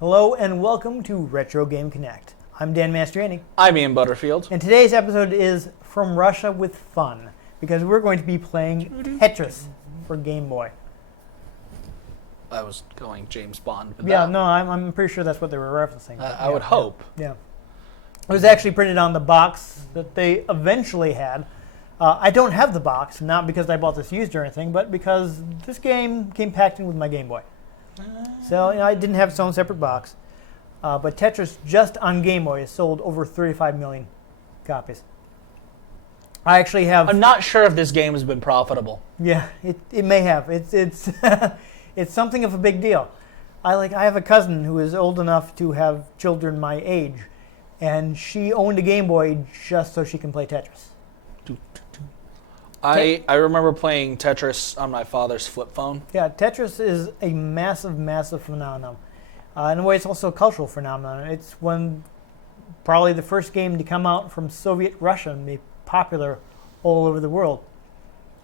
Hello and welcome to Retro Game Connect. I'm Dan Mastriani. I'm Ian Butterfield. And today's episode is From Russia with Fun, because we're going to be playing Tetris for Game Boy. I was going James Bond with Yeah, that. no, I'm pretty sure that's what they were referencing. I would hope. Yeah. It was actually printed on the box that they eventually had. I don't have the box, not because I bought this used or anything, but because this game came packed in with my Game Boy. So I didn't have its own separate box. But Tetris, just on Game Boy, has sold over 35 million copies. I actually have... I'm not sure if this game has been profitable. Yeah, it may have. It's it's something of a big deal. I have a cousin who is old enough to have children my age, and she owned a Game Boy just so she can play Tetris. I remember playing Tetris on my father's flip phone. Yeah, Tetris is a massive, massive phenomenon. In a way, it's also a cultural phenomenon. It's probably the first game to come out from Soviet Russia and be popular all over the world.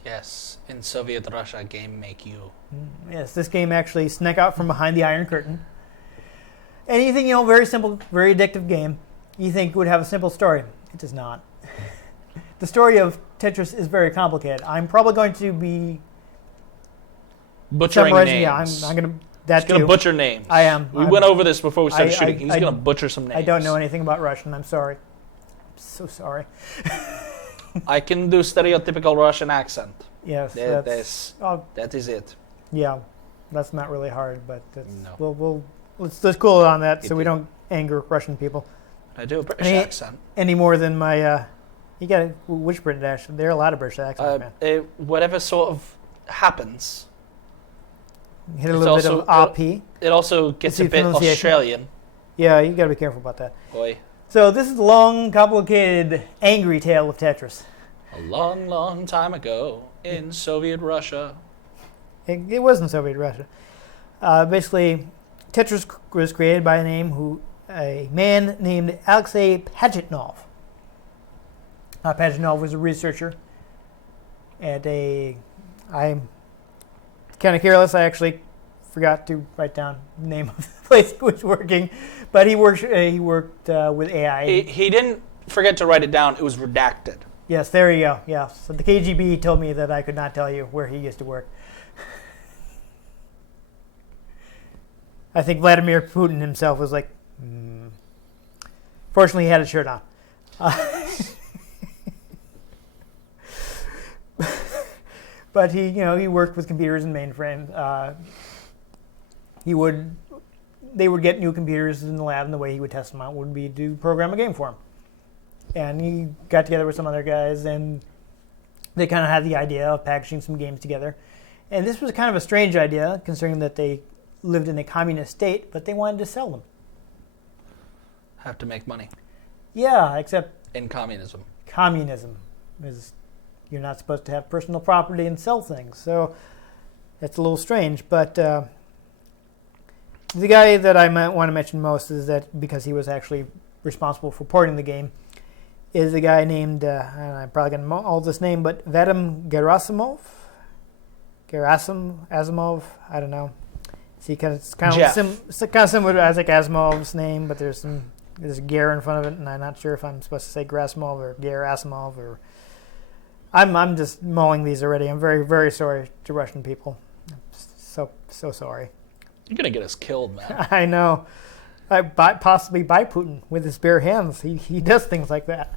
Yes, in Soviet Russia, game make you. Yes, this game actually snuck out from behind the Iron Curtain. And you think, very simple, very addictive game. You think it would have a simple story. It does not. The story of Tetris is very complicated. I'm probably going to be Butchering names. Yeah, I'm going to... He's going to butcher names. I am. We went over this before we started shooting. He's going to butcher some names. I don't know anything about Russian. I'm sorry. I'm so sorry. I can do stereotypical Russian accent. Yes. That is it. Yeah, that's not really hard, but No. let's cool it on that so we don't anger Russian people. I do a British accent. Any more than my... which British accent? There are a lot of British accents, man. Whatever sort of happens. Hit a little bit of RP. It also gets a bit Australian. Yeah, you got to be careful about that. Boy. So this is the long, complicated, angry tale of Tetris. A long, long time ago in Soviet Russia. It wasn't Soviet Russia. Basically, Tetris was created by a man named Alexei Pajitnov. Pajitnov was a researcher at I'm kind of careless. I actually forgot to write down the name of the place he was working, but he worked with AI. He didn't forget to write it down. It was redacted. Yes, there you go. Yeah, so the KGB told me that I could not tell you where he used to work. I think Vladimir Putin himself was like, Fortunately, he had a shirt on. But he worked with computers and mainframes. They would get new computers in the lab, and the way he would test them out would be to program a game for him. And he got together with some other guys, and they kind of had the idea of packaging some games together. And this was kind of a strange idea, considering that they lived in a communist state, but they wanted to sell them. Have to make money. Yeah, except in communism. Communism is you're not supposed to have personal property and sell things, so that's a little strange. But the guy that I might want to mention most is that because he was actually responsible for porting the game, is a guy named I'm probably going to all this name, but Vadim Gerasimov. Asimov. I don't know. See, because it's kind of similar to Isaac Asimov's name, but there's a Ger in front of it, and I'm not sure if I'm supposed to say Gerasimov or Ger Asimov or. I'm just mulling these already. I'm very, very sorry to Russian people. I'm so sorry. You're gonna get us killed, man. I know. Possibly by Putin with his bare hands. He does things like that.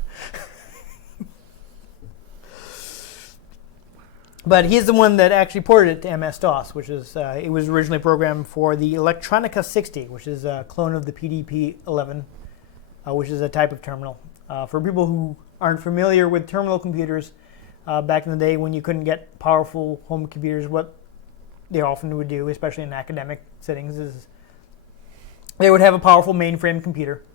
But he's the one that actually ported it to MS-DOS, which is it was originally programmed for the Electronica 60, which is a clone of the PDP-11, which is a type of terminal. For people who aren't familiar with terminal computers, back in the day when you couldn't get powerful home computers, what they often would do, especially in academic settings, is they would have a powerful mainframe computer,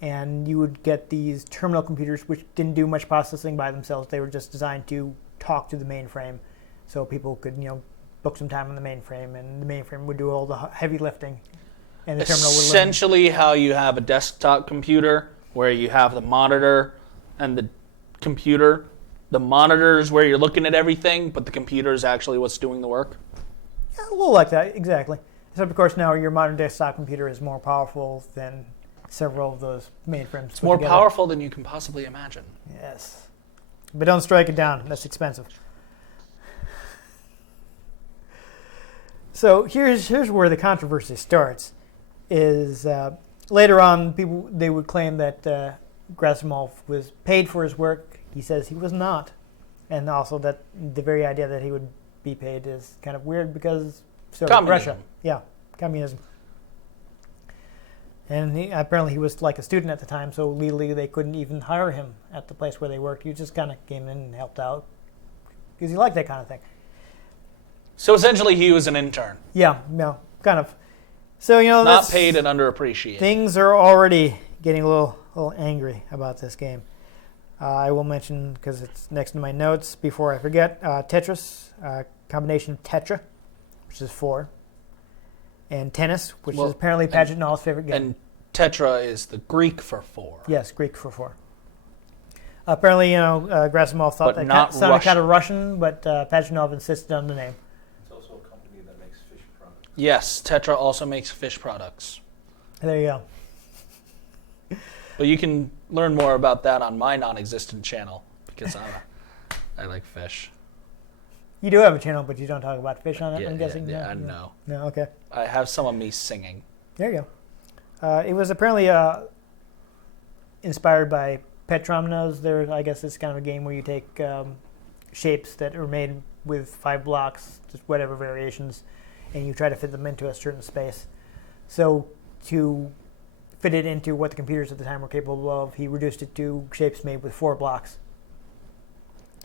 and you would get these terminal computers which didn't do much processing by themselves. They were just designed to talk to the mainframe, so people could book some time on the mainframe, and the mainframe would do all the heavy lifting, and the terminal would essentially how you have a desktop computer where you have the monitor and the computer the monitors where you're looking at everything, but the computer is actually what's doing the work. Yeah, a little like that, exactly. Except, of course, now your modern desktop computer is more powerful than several of those mainframes. It's more powerful than you can possibly imagine. Yes. But don't strike it down. That's expensive. So here's where the controversy starts. Is later on, they would claim that Gerasimov was paid for his work. He says he was not. And also that the very idea that he would be paid is kind of weird because Soviet Russia. Yeah, communism. And apparently he was like a student at the time, so legally they couldn't even hire him at the place where they worked. He just kind of came in and helped out because he liked that kind of thing. So essentially he was an intern. Yeah, kind of. So, not paid and underappreciated. Things are already getting a little angry about this game. I will mention, because it's next to my notes, before I forget, Tetris, combination of Tetra, which is 4, and tennis, which is apparently Paginoff's favorite game. And Tetra is the Greek for 4. Yes, Greek for 4. Apparently, Gerasimov thought that sounded kind of Russian, but Paginov insisted on the name. It's also a company that makes fish products. Yes, Tetra also makes fish products. There you go. But you can learn more about that on my non-existent channel, because I like fish. You do have a channel, but you don't talk about fish on it, I'm guessing? Yeah, no. No, okay. I have some of me singing. There you go. It was apparently inspired by Petromnos. I guess it's kind of a game where you take shapes that are made with 5 blocks, just whatever variations, and you try to fit them into a certain space. So to fit it into what the computers at the time were capable of, he reduced it to shapes made with 4 blocks.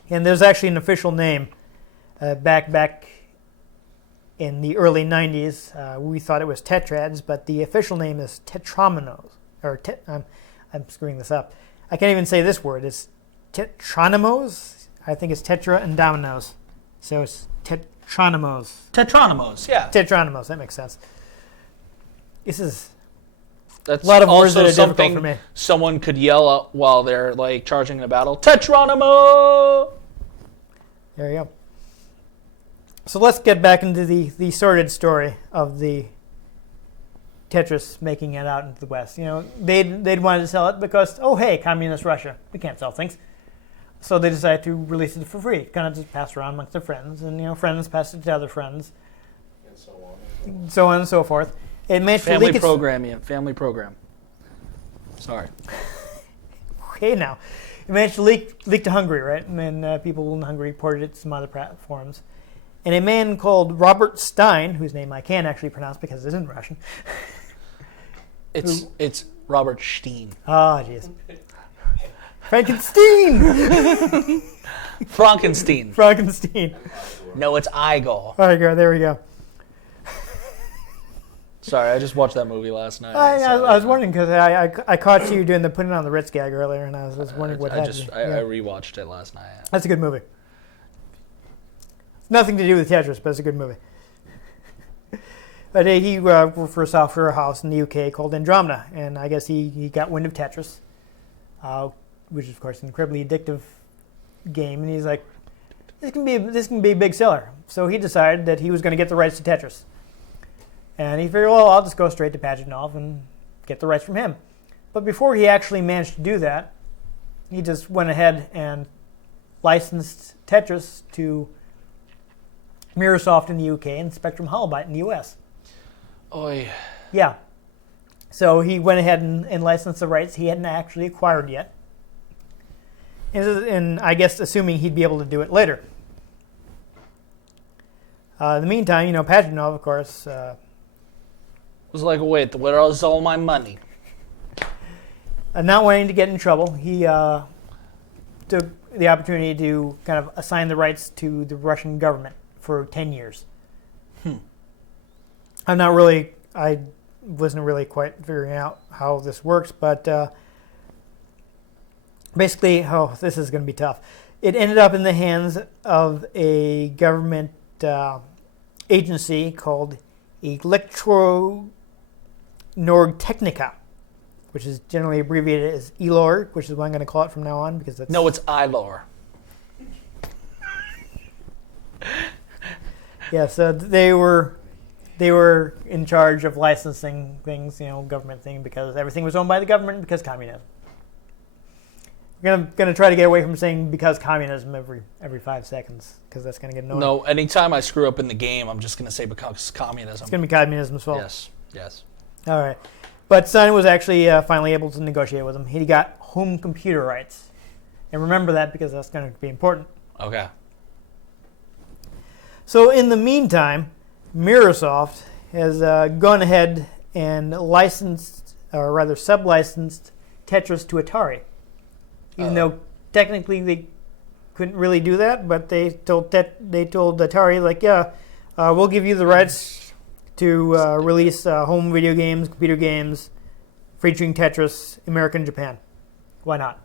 And there's actually an official name. Back in the early 90s, we thought it was tetrads, but the official name is tetrominos. I'm screwing this up. I can't even say this word. It's tetronymos. I think it's tetra and dominoes. So it's tetronymos. Tetronymos, yeah. Tetronymos, that makes sense. That's a lot of words that are also difficult for me. Someone could yell out while they're like charging in a battle. Tetronymos! There you go. So let's get back into the sordid story of the Tetris making it out into the West. They'd wanted to sell it because, oh, hey, communist Russia, we can't sell things. So they decided to release it for free, kind of just pass around amongst their friends, and friends passed it to other friends, And so on and so forth. It managed Family to leak program, Ian. Family program. Sorry. Okay, now it managed to leak to Hungary, right? And then people in Hungary ported it to some other platforms. And a man called Robert Stein, whose name I can't actually pronounce because it's in Russian. It's Robert Steen. Ah, jeez. Frankenstein! Frankenstein. No, it's Igor. There we go. Sorry, I just watched that movie last night. I was wondering because I caught you doing the putting on the Ritz gag earlier, and I was wondering what happened. I rewatched it last night. That's a good movie. It's nothing to do with Tetris, but it's a good movie. But he worked for a software house in the UK called Andromeda, and I guess he got wind of Tetris, which is of course an incredibly addictive game, and he's like, this can be a big seller. So he decided that he was going to get the rights to Tetris. And he figured, well, I'll just go straight to Paginov and get the rights from him. But before he actually managed to do that, he just went ahead and licensed Tetris to Mirrorsoft in the UK and Spectrum Holobyte in the US. Oy. Yeah. So he went ahead and licensed the rights he hadn't actually acquired yet. And I guess assuming he'd be able to do it later. In the meantime, Paginov, of course, was like, wait, where is all my money? Not wanting to get in trouble, he took the opportunity to kind of assign the rights to the Russian government for 10 years. I wasn't really quite figuring out how this works, but basically, this is going to be tough. It ended up in the hands of a government agency called Electronorgtechnica, which is generally abbreviated as ELOR, which is what I'm going to call it from now on because that's... No, it's ILOR. Yeah, so they were in charge of licensing things, government thing, because everything was owned by the government because communism. We're gonna try to get away from saying because communism every 5 seconds, because that's gonna get annoying. No, anytime I screw up in the game, I'm just going to say because communism. It's gonna be communism's fault. Yes. All right, but Stein was actually finally able to negotiate with him. He got home computer rights, and remember that because that's going to be important. Okay. So in the meantime, Microsoft has gone ahead and licensed, or rather sub-licensed, Tetris to Atari. Even though technically they couldn't really do that, but they told Atari, like, we'll give you the rights to release home video games, computer games, featuring Tetris, America and Japan. Why not?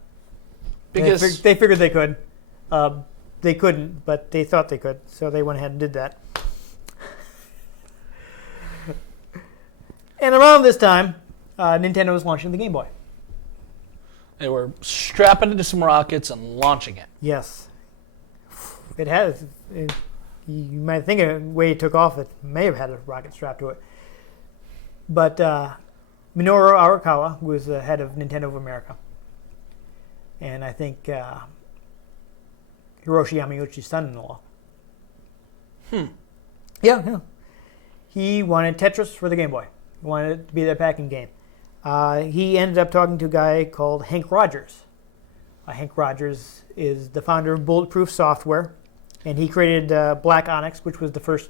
Because they figured they could. They couldn't, but they thought they could, so they went ahead and did that. And around this time, Nintendo was launching the Game Boy. they were strapping into some rockets and launching it. Yes. It has. You might think the way it took off, it may have had a rocket strapped to it. But Minoru Arakawa was the head of Nintendo of America. And I think Hiroshi Yamauchi's son-in-law. Yeah. He wanted Tetris for the Game Boy. He wanted it to be that packing game. He ended up talking to a guy called Hank Rogers. Hank Rogers is the founder of Bulletproof Software, and he created Black Onyx, which was the first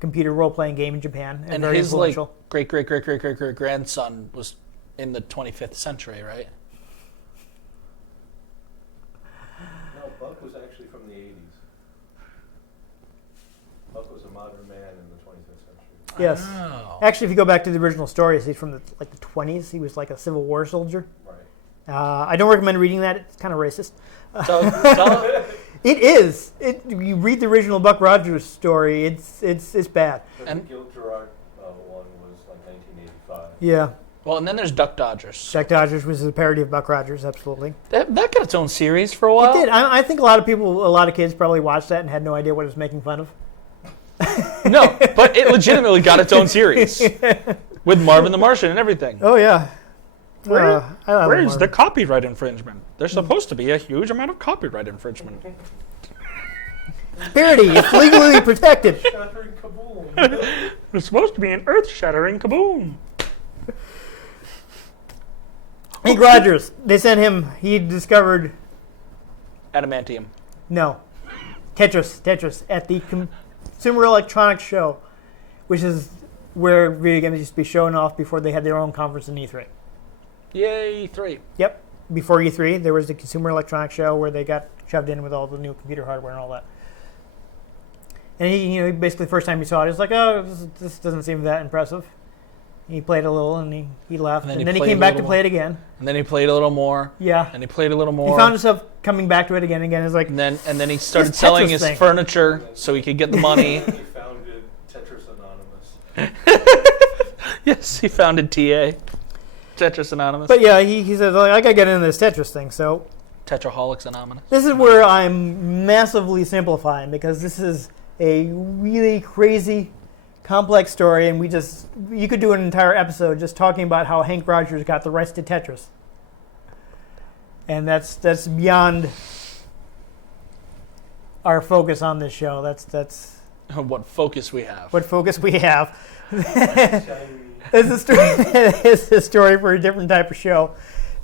computer role-playing game in Japan, and very his influential. great grandson was in the 25th century, right? No, Buck was actually from the 80s. Buck was a modern man in the 25th century. Yes. Oh. Actually, if you go back to the original stories, he's from the 20s. He was like a Civil War soldier. Right. I don't recommend reading that. It's kind of racist. So It is. You read the original Buck Rogers story. It's bad. But And- the Guild Gerard one was like 1985. Yeah. well, and then there's Duck Dodgers. Jack Dodgers was a parody of Buck Rogers. Absolutely. That got its own series for a while. It did. I think a lot of kids probably watched that and had no idea what it was making fun of. No, but it legitimately got its own series with Marvin the Martian and everything. Oh yeah. I love Where's Marvin. the copyright infringement? There's supposed to be a huge amount of copyright infringement. Parody? It's legally protected. Shattering kaboom! There's supposed to be an earth-shattering kaboom. Hank Rogers. They sent him. He discovered Adamantium. Tetris at the Consumer Electronics Show, which is where video games used to be shown off before they had their own conference in E3. Yay, 3. Yep. Before E3, there was the Consumer Electronics Show where they got shoved in with all the new computer hardware and all that. And he basically the first time he saw it, he was like, "Oh, this doesn't seem that impressive." He played a little and he left, and then he came back to play it again. And then he played a little more. Yeah. And he played a little more. He found himself coming back to it again and again. It's like, and then he started This selling Tetris his thing. furniture so he could get the money. He founded Tetris Anonymous. Yes, he founded TA. Tetris Anonymous. but yeah, he says, "I gotta get into this Tetris thing." So Tetraholics Anonymous. this is where I'm massively simplifying, because this is a really crazy, complex story, and you could do an entire episode just talking about how Hank Rogers got the rights to Tetris. And that's beyond our focus on this show. That's What focus we have. what focus we have. Shiny. It's a story for a different type of show.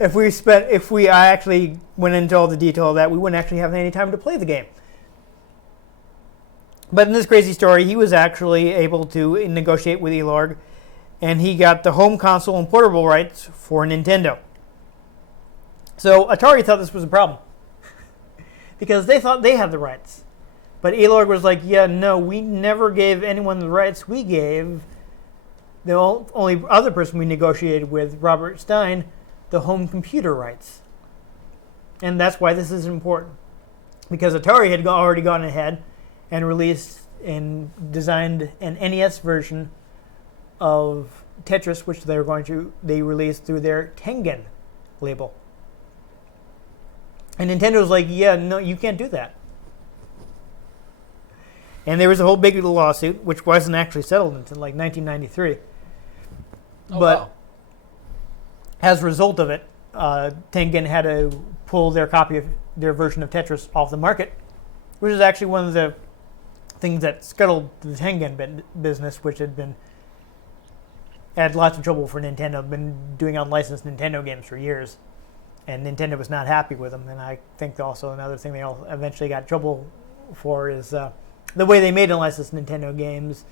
If I actually went into all the detail of that, we wouldn't actually have any time to play the game. But in this crazy story, he was actually able to negotiate with Elorg, and he got the home console and portable rights for Nintendo. So Atari thought this was a problem because they thought they had the rights. But Elorg was like, "Yeah, no, we never gave anyone the rights. We gave the only other person we negotiated with, Robert Stein, the home computer rights." And that's why this is important, because Atari had already gone ahead and released and designed an NES version of Tetris, which they released through their Tengen label. And Nintendo was like, "Yeah, no, you can't do that." And there was a whole big lawsuit, which wasn't actually settled until like 1993. Oh, But wow. as a result of it, Tengen had to pull their copy of their version of Tetris off the market, which is actually one of the things that scuttled the Tengen business, which had lots of trouble for Nintendo. Been doing unlicensed Nintendo games for years, and Nintendo was not happy with them. And I think also another thing they all eventually got trouble for is the way they made unlicensed Nintendo games.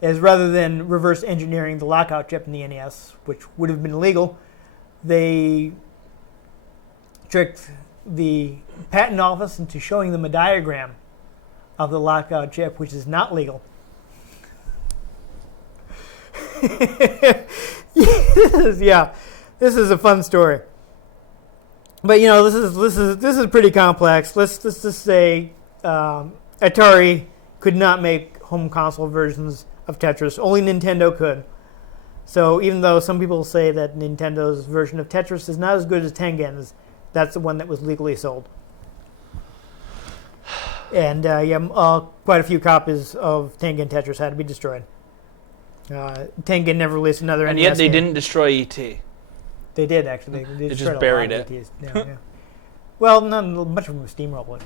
Is rather than reverse engineering the lockout chip in the NES, which would have been illegal, they tricked the patent office into showing them a diagram of the lockout chip, which is not legal. This is a fun story. But this is pretty complex. Let's just say Atari could not make home console versions of Tetris. Only Nintendo could. So even though some people say that Nintendo's version of Tetris is not as good as Tengen's, that's the one that was legally sold. And quite a few copies of Tengen Tetris had to be destroyed. Tengen never released another And NES yet they game. didn't destroy E.T. They did, actually. They just destroyed a buried lot of it. ETs. Yeah. Well, a bunch of them were steamrolled.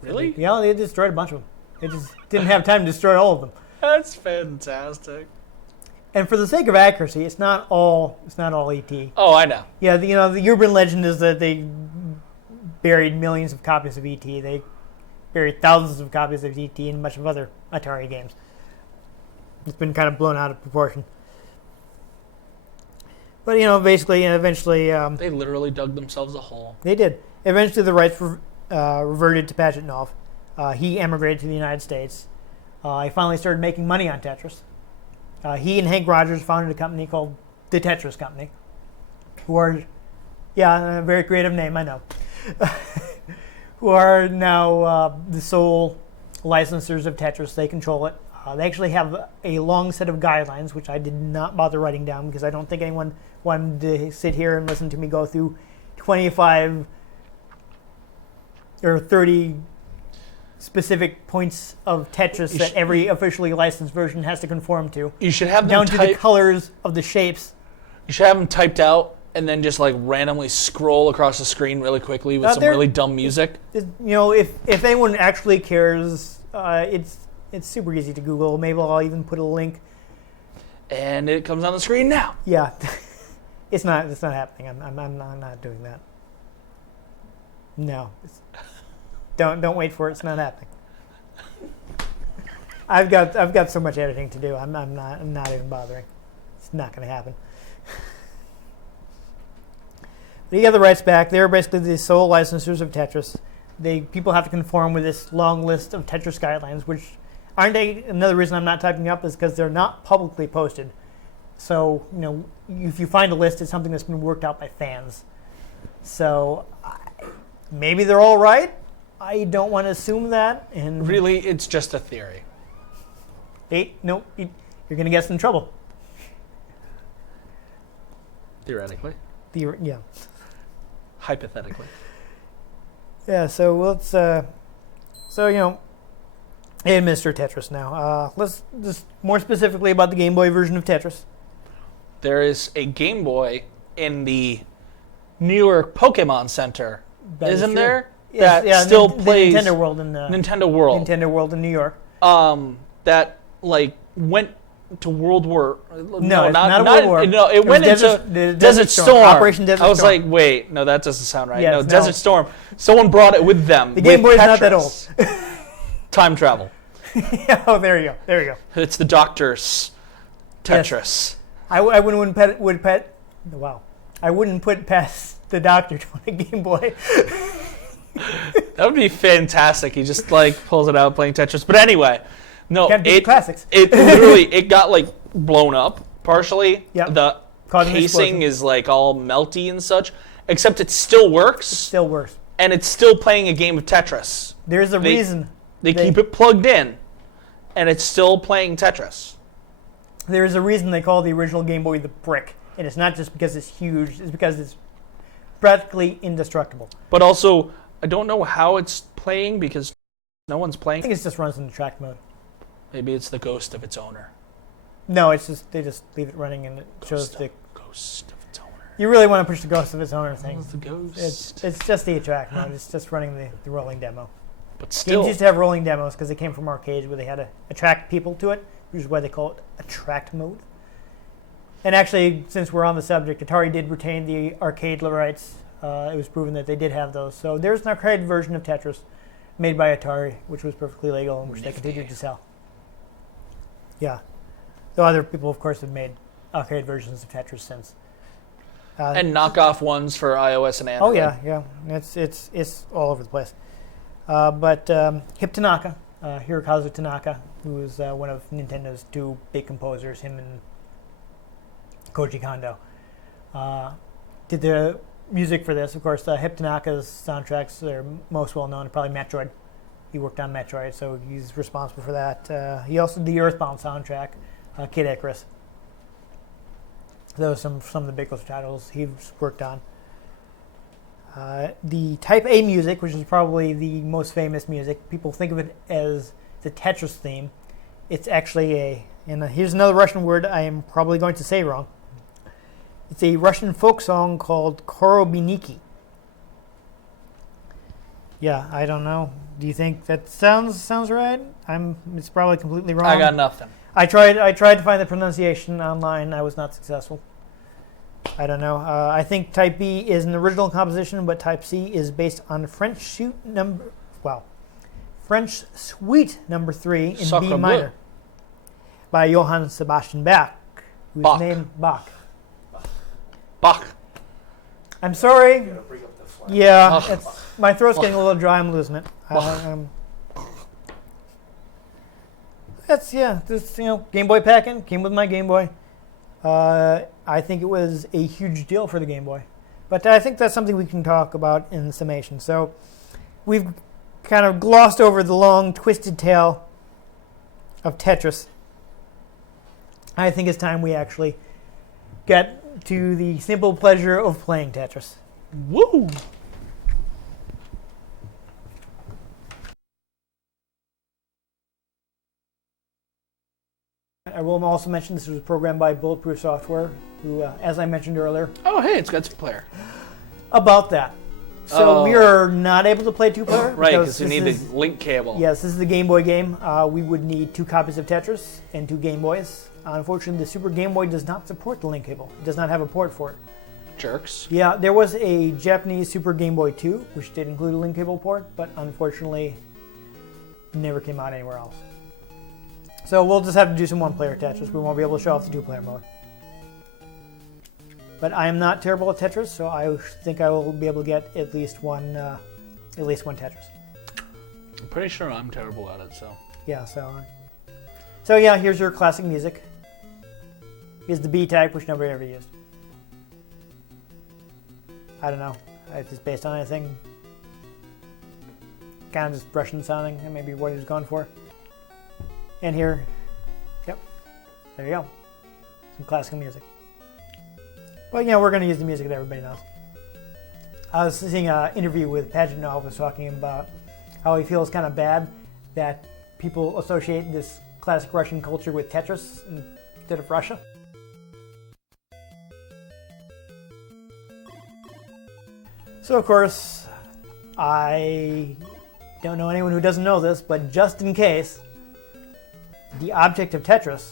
Really? Yeah, they destroyed a bunch of them. They just didn't have time to destroy all of them. That's fantastic. And for the sake of accuracy, it's not all ET. Oh, I know. Yeah, the urban legend is that they buried millions of copies of ET. They buried thousands of copies of ET and a bunch of other Atari games. It's been kind of blown out of proportion. But basically, eventually, They literally dug themselves a hole. they did. Eventually, the rights reverted to Pajitnov. He emigrated to the United States. He finally started making money on Tetris. He and Hank Rogers founded a company called the Tetris Company, who are, a very creative name, I know, who are now the sole licensors of Tetris. They control it. They actually have a long set of guidelines, which I did not bother writing down because I don't think anyone wanted to sit here and listen to me go through 25 or 30 specific points of Tetris that every officially licensed version has to conform to. You should have them Down to the colors of the shapes. You should have them typed out and then just like randomly scroll across the screen really quickly with some really dumb music. If anyone actually cares, it's super easy to Google. Maybe I'll even put a link. And it comes on the screen now. Yeah, it's not happening. I'm not doing that. No, don't wait for it. It's not happening. I've got so much editing to do. I'm not even bothering. It's not going to happen. But you got the rights back. They're basically the sole licensors of Tetris. People have to conform with this long list of Tetris guidelines, which aren't another reason I'm not typing up is because they're not publicly posted. So if you find a list, it's something that's been worked out by fans. So maybe they're all right. I don't want to assume that. And Really, it's just a theory. you're going to get us in trouble. Theoretically. Yeah. Hypothetically. Yeah. So let's. Administer Tetris now. Let's just more specifically about the Game Boy version of Tetris. There is a Game Boy in the New York Pokemon Center, That is isn't true. there? Yes, That still plays the Nintendo World in Nintendo World. Nintendo World in New York. That like went to World War. No, it's not a World War. No, it went into Desert Storm. Operation Desert I was Storm. like, wait, no, that doesn't sound right. Yes, no, no. Desert Storm. Someone brought it with them. The Game with Boy's not that Tetris. Time travel. Oh, there you go. It's the Doctor's Tetris. I wouldn't I wouldn't put past the Doctor to a Game Boy. That would be fantastic. He just like pulls it out playing Tetris. But anyway, no, Gotta do the classics. It literally it got like blown up partially. Yep. The Caused an casing explosion. is like all melty and such. Except it still works, Still worse. and it's still playing a game of Tetris. There's a reason. They keep it plugged in, and it's still playing Tetris. There is a reason they call the original Game Boy the Brick, and it's not just because it's huge. It's because it's practically indestructible. But also, I don't know how it's playing because No one's I playing. think it just runs in attract mode. Maybe it's the ghost of its owner. No, it's just they just leave it running and it shows the. Ghost of its owner. You really want to push the ghost of its owner thing. What's the ghost? It's just the attract mode. It's just running the rolling demo. But still, Games used to have rolling demos because they came from arcades where they had to attract people to it, which is why they call it attract mode. And actually, since we're on the subject, Atari did retain the arcade rights. It was proven that they did have those. So there's an arcade version of Tetris made by Atari, which was perfectly legal and which they continued to sell. Yeah. Though other people, of course, have made arcade versions of Tetris since. and knockoff ones for iOS and Android. Oh yeah. It's all over the place. But Hip Tanaka, Hirokazu Tanaka, who was one of Nintendo's two big composers, him and Koji Kondo, did the music for this. Of course, Hip Tanaka's soundtracks are most well known, probably Metroid. He worked on Metroid, so he's responsible for that. He also did the Earthbound soundtrack, Kid Icarus. Those are some of the biggest titles he's worked on. The Type A music, which is probably the most famous music, people think of it as the Tetris theme. It's actually and here's another Russian word I am probably going to say wrong. It's a Russian folk song called Korobiniki. Yeah, I don't know. Do you think that sounds right? It's probably completely wrong. I got nothing. I tried to find the pronunciation online. I was not successful. I don't know. I think Type B is an original composition, but Type C is based on French Suite number 3 in Sacre B bleu. minor by Johann Sebastian Bach, whose Bach. name Bach. Bach. I'm sorry. You gotta bring up the flag. Yeah, Ugh. my throat's getting a little dry. I'm losing it. This Game Boy pack-in came with my Game Boy. I think it was a huge deal for the Game Boy, but I think that's something we can talk about in summation. So we've kind of glossed over the long, twisted tale of Tetris. I think it's time we actually get to the simple pleasure of playing Tetris. Woo! I will also mention this was programmed by Bulletproof Software, who, as I mentioned earlier, Oh, hey, it's got two-player. about that. So Oh. we are not able to play two-player. Right, because you this need is- the link cable. Yes, this is the Game Boy game. We would need 2 copies of Tetris and 2 Game Boys. Unfortunately, the Super Game Boy does not support the link cable. It does not have a port for it. Jerks. Yeah, there was a Japanese Super Game Boy 2, which did include a link cable port, but unfortunately never came out anywhere else. So we'll just have to do some one-player Tetris. We won't be able to show off the 2-player mode. But I am not terrible at Tetris, so I think I will be able to get at least one Tetris. I'm pretty sure I'm terrible at it, so. Yeah, so yeah, here's your classic music. Here's the B type, which nobody ever used. I don't know if it's based on anything. Kind of just Russian sounding, and maybe what he was going for. And here, yep, there you go. Some classical music. Well, we're going to use the music that everybody knows. I was seeing an interview with Paget Noel, was talking about how he feels kind of bad that people associate this classic Russian culture with Tetris instead of Russia. So, of course, I don't know anyone who doesn't know this, but just in case, the object of Tetris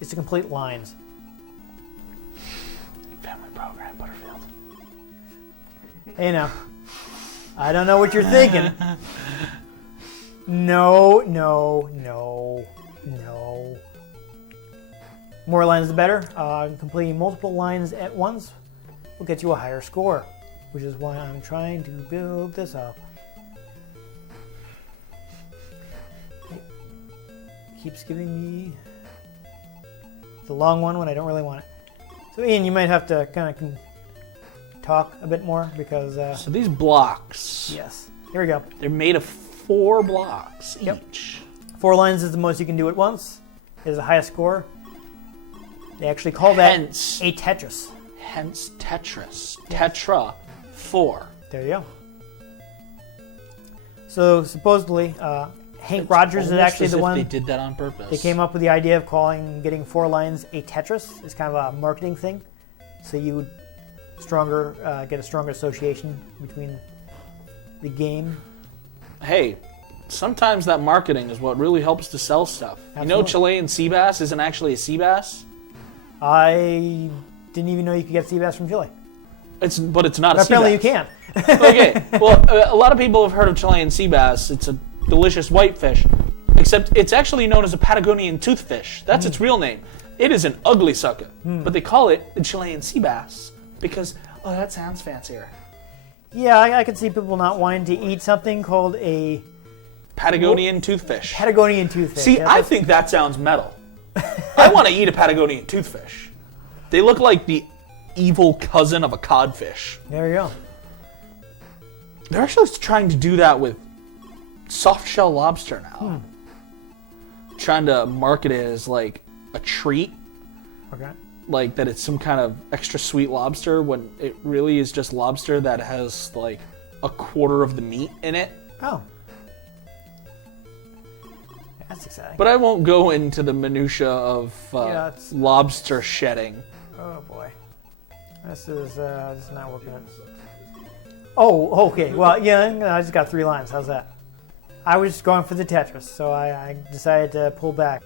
is to complete lines. Family program, Butterfield. Hey now, I don't know what you're thinking. No. More lines the better. Completing multiple lines at once will get you a higher score, which is why I'm trying to build this up. It keeps giving me the long one when I don't really want it. So Ian, you might have to kind of talk a bit more because... So these blocks, yes. Here we go. they're made of 4 blocks Yep. each. 4 lines is the most you can do at once. It is the highest score. They actually call that Hence. a Tetris. Hence Tetris. Tetra 4. There you go. So supposedly, Hank Rogers is Almost actually as the if one. They did that on purpose. They came up with the idea of getting 4 lines a Tetris. It's kind of a marketing thing. So you would get a stronger association between the game. Hey, sometimes that marketing is what really helps to sell stuff. Absolutely. You know Chilean sea bass isn't actually a sea bass? I didn't even know you could get sea bass from Chile. But it's not But a sea apparently bass. you can. Okay, well, a lot of people have heard of Chilean sea bass. It's a delicious white fish, except it's actually known as a Patagonian toothfish. That's its real name. It is an ugly sucker, but they call it the Chilean sea bass because, oh, that sounds fancier. Yeah, I could see people not wanting to eat something called a Patagonian toothfish. Patagonian toothfish. See, Yeah, I that's- think that sounds metal. I want to eat a Patagonian toothfish. They look like the evil cousin of a codfish. There you go. They're actually trying to do that with soft shell lobster now. Trying to market it as like a treat, Okay. like that it's some kind of extra sweet lobster when it really is just lobster that has like a quarter of the meat in it. Oh. That's exciting. But I won't go into the minutia of Yeah, it's- lobster shedding. Oh boy. This is not working out. Oh, okay. Well, yeah, I just got 3 lines. How's that? I was going for the Tetris, so I decided to pull back.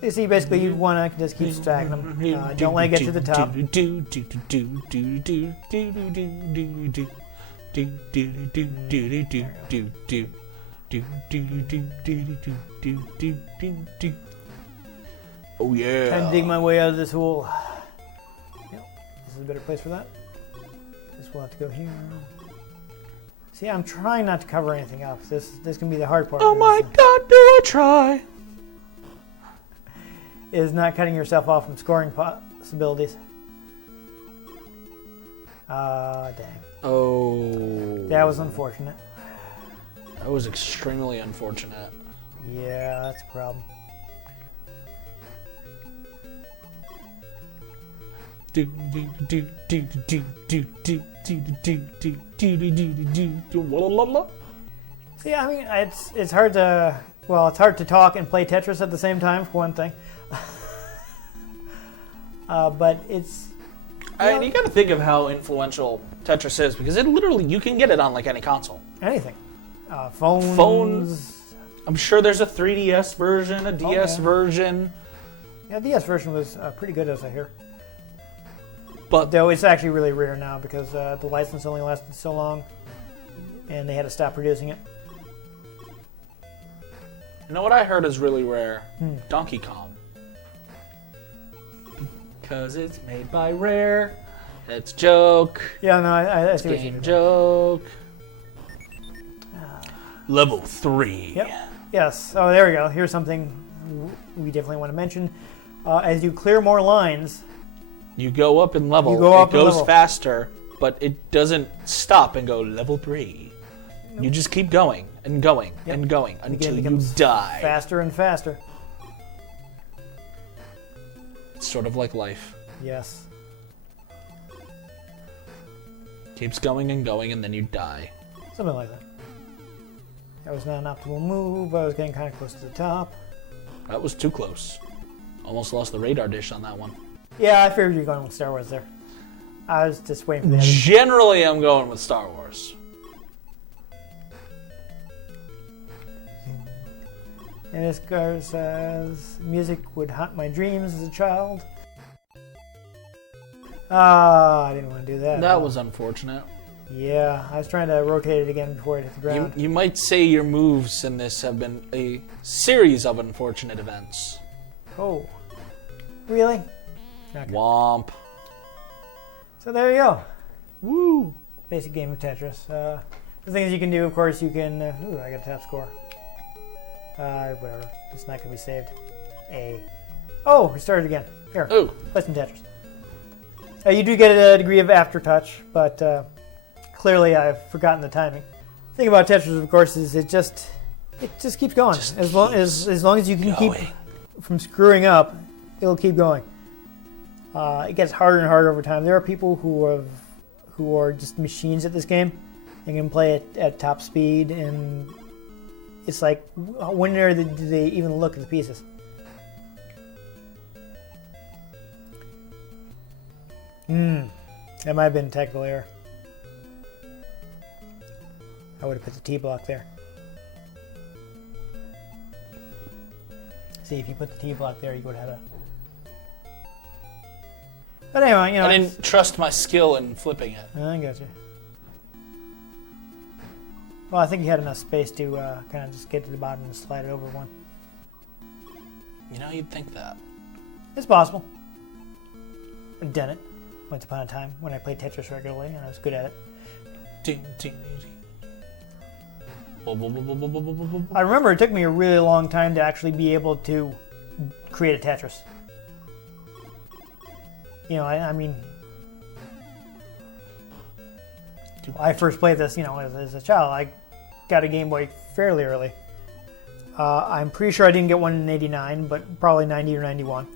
So you see, basically, you want to just keep stacking them. Don't let it get to the top. Oh yeah. Trying to dig my way out of this hole. Yep, this is a better place for that. This will have to go here. See, I'm trying not to cover anything up. This can be the hard part. Oh my God, do I try? Is not cutting yourself off from scoring possibilities. Dang. Oh. That was unfortunate. That was extremely unfortunate. Yeah, that's a problem. See, I mean, it's hard to talk and play Tetris at the same time, for one thing. But it's... You got to think of how influential Tetris is, because you can get it on like any console. anything. Phones. Phones. I'm sure there's a 3DS version, a DS yeah. version, Yeah, the DS version was pretty good, as I hear. but Though it's actually really rare now because the license only lasted so long, and they had to stop producing it. you know what I heard is really rare? Donkey Kong. Because it's made by Rare. It's joke. Yeah, no, I see what you Game mean. joke. Level 3. Yep. Yes. Oh, there we go. Here's something we definitely want to mention. As you clear more lines, You go up in level. You go up it in goes level. faster, but it doesn't stop and go level 3. You just keep going and going Yep. and going the game until you becomes die. faster and faster. It's sort of like life. Yes. Keeps going and going, and then you die. Something like that. That was not an optimal move. I was getting kind of close to the top. That was too close. Almost lost the radar dish on that one. Yeah, I figured you were going with Star Wars there. I was just waiting for the other. Generally, I'm going with Star Wars. And this guy says, music would haunt my dreams as a child. I didn't want to do that. That was unfortunate. Yeah, I was trying to rotate it again before it hit the ground. You might say your moves in this have been a series of unfortunate events. Oh. Really? Okay. Womp. So there you go. Woo. Basic game of Tetris. The things you can do, of course, you can... ooh, I got a top score. Whatever. It's not going to be saved. Oh, we started again. Here, Ooh. play some Tetris. You do get a degree of aftertouch, but clearly I've forgotten the timing. The thing about Tetris, of course, is it just keeps going. As long as you can keep from screwing up, it'll keep going. It gets harder and harder over time. There are people who are just machines at this game and can play it at top speed, and it's like, when do they even look at the pieces? That might have been a technical error. I would have put the T block there. See, if you put the T block there, you would have had a... But anyway, you know... I didn't trust my skill in flipping it. I got you. Well, I think you had enough space to kind of just get to the bottom and slide it over one. You know, you'd think that. It's possible. I've done it once upon a time when I played Tetris regularly, and I was good at it. Ding, ding, ding. I remember it took me a really long time to actually be able to create a Tetris. You know, I mean, I first played this, you know, as a child. I got a Game Boy fairly early. I'm pretty sure I didn't get one in '89, but probably '90 or '91.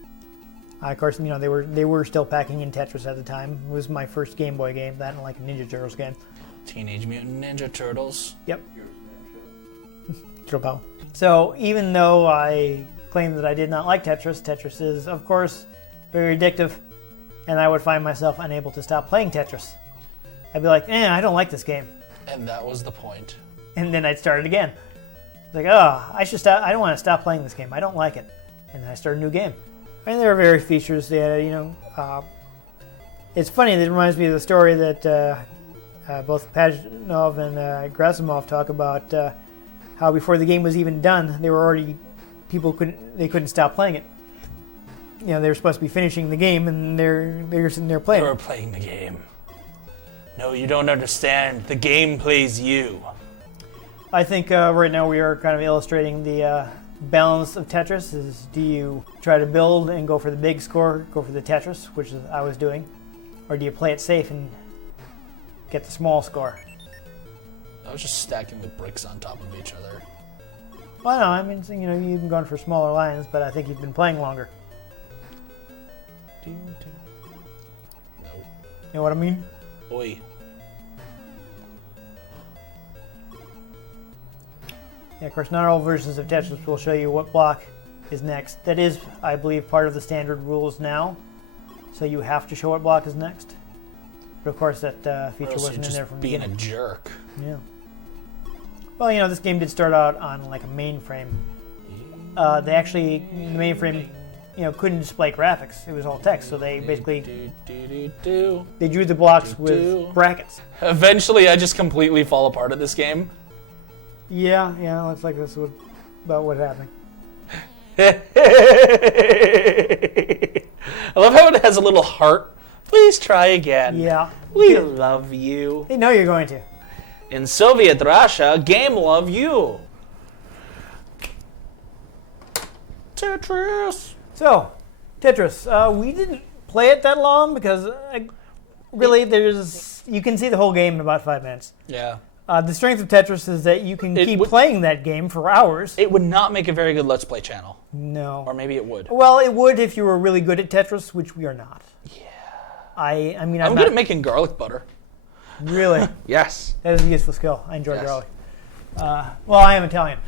Of course, you know, they were still packing in Tetris at the time. It was my first Game Boy game, that and like a Ninja Turtles game. Teenage Mutant Ninja Turtles. Yep. Turtle. So even though I claim that I did not like Tetris, Tetris is, of course, very addictive, and I would find myself unable to stop playing Tetris. I'd be like, I don't like this game. And that was the point. And then I'd start it again. Like, I should stop. I don't want to stop playing this game. I don't like it. And then I start a new game. And there are various features that, you know, it's funny. It reminds me of the story that both Pajitnov and Gerasimov talk about how before the game was even done, they were already, couldn't stop playing it. You know, they were supposed to be finishing the game, and they're sitting there playing. They were playing the game. No, you don't understand. The game plays you. I think right now we are kind of illustrating the balance of Tetris. Is, do you try to build and go for the big score, go for the Tetris, which is I was doing, or do you play it safe and get the small score? I was just stacking the bricks on top of each other. Well, no, I mean, you know, you've been going for smaller lines, but I think you've been playing longer. No. You know what I mean? Oi. Yeah, of course, not all versions of Tetris will show you what block is next. That is, I believe, part of the standard rules now. So you have to show what block is next. But of course, that feature wasn't in there from the being beginning. a jerk. Yeah. Well, you know, this game did start out on like a mainframe. The mainframe, you know, couldn't display graphics. It was all text, so they basically they drew the blocks with brackets. Eventually, I just completely fall apart at this game. Yeah, looks like this is about what happened. I love how it has a little heart. Please try again. Yeah. We love you. They know you're going to. In Soviet Russia, game love you. Tetris. So, Tetris. We didn't play it that long because you can see the whole game in about 5 minutes. Yeah. The strength of Tetris is that you can keep playing that game for hours. It would not make a very good Let's Play channel. No. Or maybe it would. Well, it would if you were really good at Tetris, which we are not. Yeah. I mean, I'm good at making garlic butter. Really? Yes. That is a useful skill. I enjoy garlic. Well, I am Italian.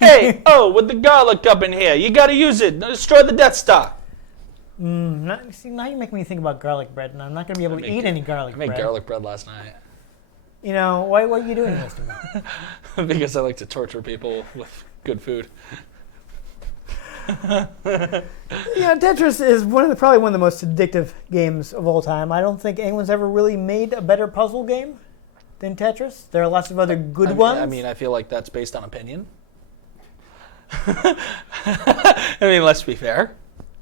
Hey, with the garlic up in here, you gotta use it. Destroy the Death Star. Now you're making me think about garlic bread, and I'm not going to be able to eat any garlic bread. I made garlic bread last night. You know, what are you doing this to me? Because I like to torture people with good food. Yeah, Tetris is probably one of the most addictive games of all time. I don't think anyone's ever really made a better puzzle game than Tetris. There are lots of other good ones. I mean, I feel like that's based on opinion. I mean, let's be fair.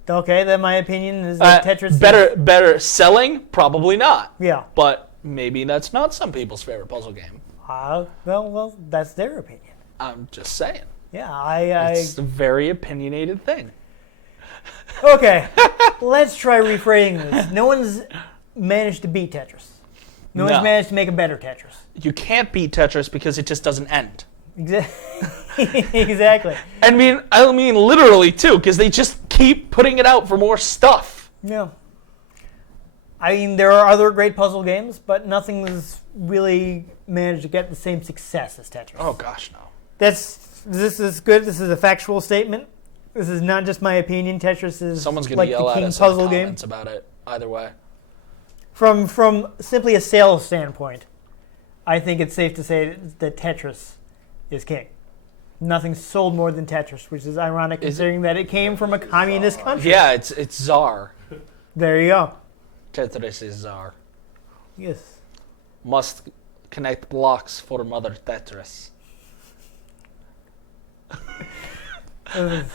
Okay, then my opinion is that Tetris better selling, probably not. Yeah. But maybe that's not some people's favorite puzzle game. Well, that's their opinion. I'm just saying. Yeah, It's a very opinionated thing. Okay, let's try rephrasing this. No one's managed to beat Tetris. No one's managed to make a better Tetris. You can't beat Tetris because it just doesn't end. Exactly. I mean literally too, because they just keep putting it out for more stuff. Yeah. I mean, there are other great puzzle games, but nothing's really managed to get the same success as Tetris. Oh gosh, no. This is good. This is a factual statement. This is not just my opinion. Tetris is Someone's gonna like yell the at king us in the puzzle game. comments about it. Either way. From simply a sales standpoint, I think it's safe to say that Tetris is king. Nothing's sold more than Tetris, which is ironic considering that it came from a communist country. Yeah, it's czar. There you go. Tetris is czar. Yes. Must connect blocks for Mother Tetris.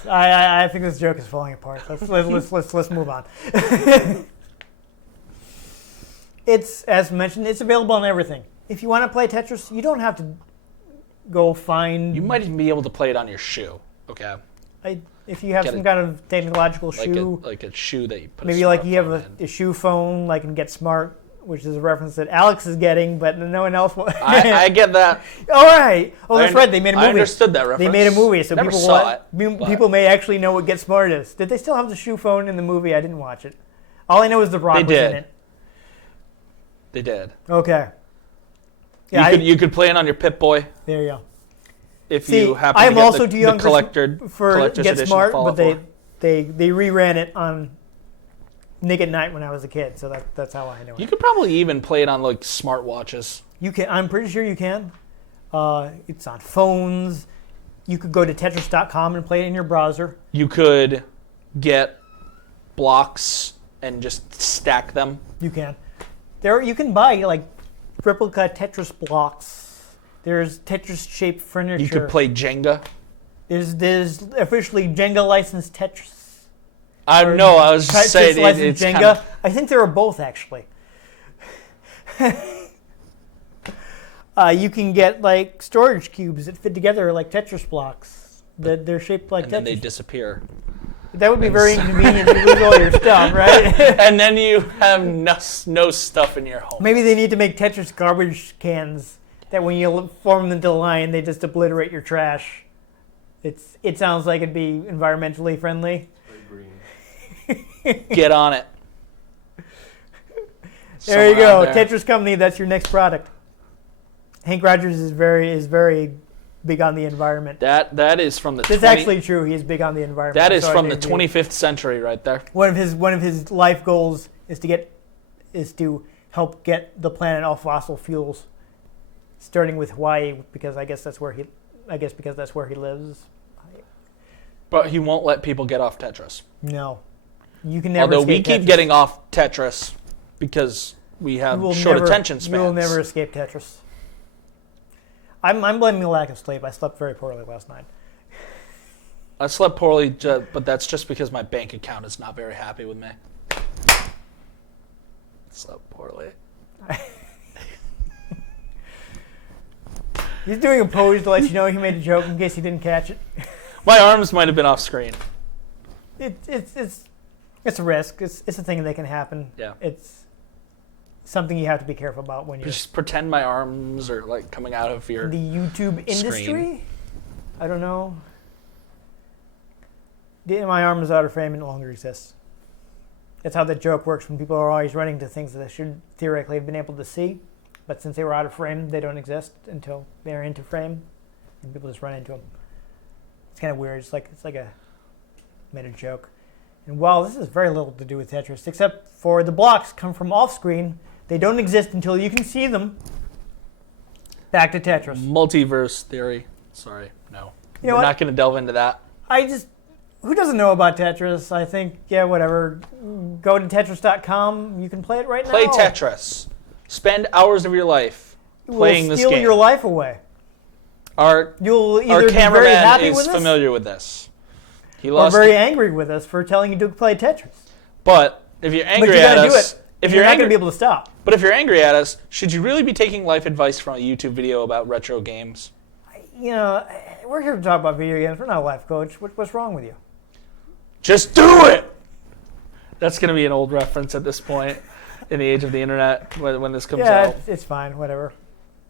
I think this joke is falling apart. Let's move on. It's, as mentioned, it's available on everything. If you want to play Tetris, you don't have to go find. You might even be able to play it on your shoe. Okay. If you have some kind of technological shoe, like a shoe that you put. Maybe a like you have smartphone a shoe phone, like in Get Smart, which is a reference that Alex is getting, but no one else will. I get that. All right. Oh, that's right. They made a movie. I understood that reference. They made a movie, so Never saw it, people may actually know what Get Smart is. Did they still have the shoe phone in the movie? I didn't watch it. All I know is The Rock was in it. They did. Okay. Yeah, you could play it on your Pip-Boy. There you go. If you happen I to am get also too young the collector's Get edition Smart, Fallout but 4. they reran it on Nick at Night when I was a kid, so that's how I know it. You could probably even play it on like smartwatches. You can. I'm pretty sure you can. It's on phones. You could go to Tetris.com and play it in your browser. You could get blocks and just stack them. You can. You can buy like replica Tetris blocks. There's Tetris-shaped furniture. You could play Jenga. There's officially Jenga licensed Tetris. I know. I was just saying licensed it's Jenga. kind of. I think there are both actually. You can get like storage cubes that fit together like Tetris blocks. They're shaped like And Tetris. then they disappear. That would be very inconvenient to lose all your stuff, right? And then you have no stuff in your home. Maybe they need to make Tetris garbage cans that when you form them into a line, they just obliterate your trash. It sounds like it'd be environmentally friendly. Very green. Get on it. There you go, Somewhere out there. Tetris Company. That's your next product. Hank Rogers is very big on the environment. That is from the. That's actually true. He's big on the environment. That is So I from the do agree. 25th century, right there. One of his life goals is to help get the planet off fossil fuels, starting with Hawaii, because I guess that's where he lives. But he won't let people get off Tetris. No, you can never. Although we escape keep Tetris. getting off Tetris because we have short attention spans. You will never escape Tetris. I'm blaming the lack of sleep. I slept very poorly last night. I slept poorly, but that's just because my bank account is not very happy with me. Slept poorly. He's doing a pose to let you know he made a joke in case you didn't catch it. My arms might have been off screen. It's a risk. It's a thing that can happen. Yeah. It's something you have to be careful about when you're Just pretend my arms are like coming out of your. the YouTube industry. Screen. I don't know. My arm is out of frame and no longer exists. That's how the joke works when people are always running to things that they should theoretically have been able to see. But since they were out of frame, they don't exist until they're into frame. And people just run into them. It's kind of weird. It's like a meta joke. And while this has very little to do with Tetris, except for the blocks come from off-screen, they don't exist until you can see them. Back to Tetris. Multiverse theory. Sorry, no. You know We're what? not going to delve into that. Who doesn't know about Tetris? I think, yeah, whatever. Go to Tetris.com. You can play it right Play now. Tetris. Spend hours of your life playing this steal game. your life away. You'll Our either be very cameraman happy is with us familiar with this. He or lost very it. angry with us for telling you to play Tetris. But if you're But angry you at gotta do us, it. if You're you're not angry, going to be able to stop. but if you're angry at us, should you really be taking life advice from a YouTube video about retro games? You know, we're here to talk about video games. We're not a life coach. What's wrong with you? Just do it! That's going to be an old reference at this point in the age of the internet when this comes Yeah, out. it's fine. Whatever.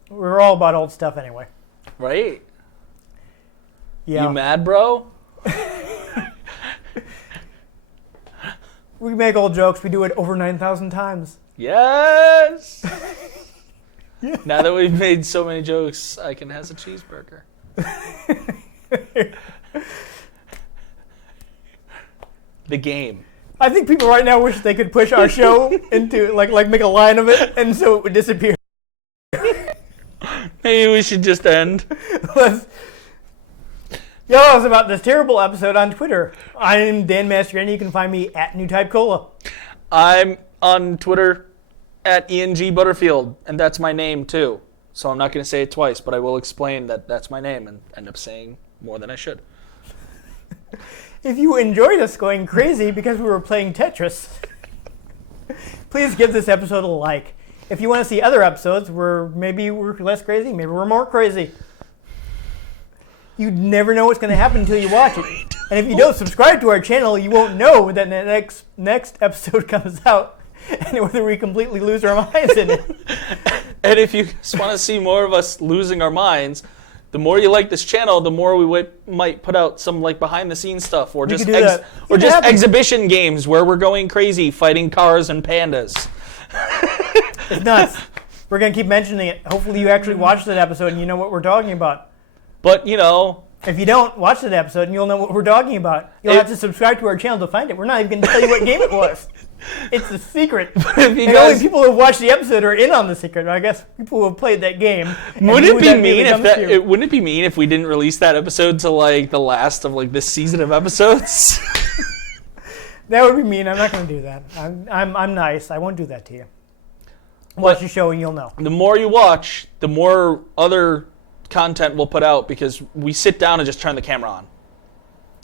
We're all about old stuff anyway. Right? Yeah. You mad, bro? We make old jokes. We do it over 9,000 times. Yes! Now that we've made so many jokes, I can have a cheeseburger. The game. I think people right now wish they could push our show into like make a line of it, and so it would disappear. Maybe we should just end. Let's yell us about this terrible episode on Twitter. I'm Dan Mastriani. You can find me at New Type Cola. I'm on Twitter at ENG Butterfield, and that's my name too. So I'm not going to say it twice, but I will explain that that's my name and end up saying more than I should. If you enjoyed us going crazy because we were playing Tetris, please give this episode a like. If you want to see other episodes where maybe we're less crazy, maybe we're more crazy, you never know what's going to happen until you watch it. And if you don't subscribe to our channel, you won't know when the next episode comes out and whether we completely lose our minds in it. And if you just want to see more of us losing our minds, the more you like this channel, the more we might put out some like behind the scenes stuff, or just exhibition games where we're going crazy fighting cars and pandas. It's nuts. We're going to keep mentioning it. Hopefully you actually watched that episode and you know what we're talking about. But, you know... If you don't, watch that episode and you'll know what we're talking about. You'll have to subscribe to our channel to find it. We're not even going to tell you what game it was. It's a secret. And only people who have watched the episode are in on the secret. I guess people who have played that game. Wouldn't it be mean if we didn't release that episode to like the last of like this season of episodes? That would be mean. I'm not going to do that. I'm nice. I won't do that to you. Watch the show and you'll know. The more you watch, the more other content we'll put out because we sit down and just turn the camera on.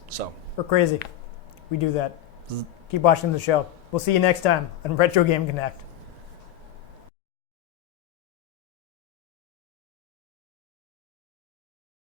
So we're crazy. We do that. Keep watching the show. We'll see you next time on Retro Game Connect.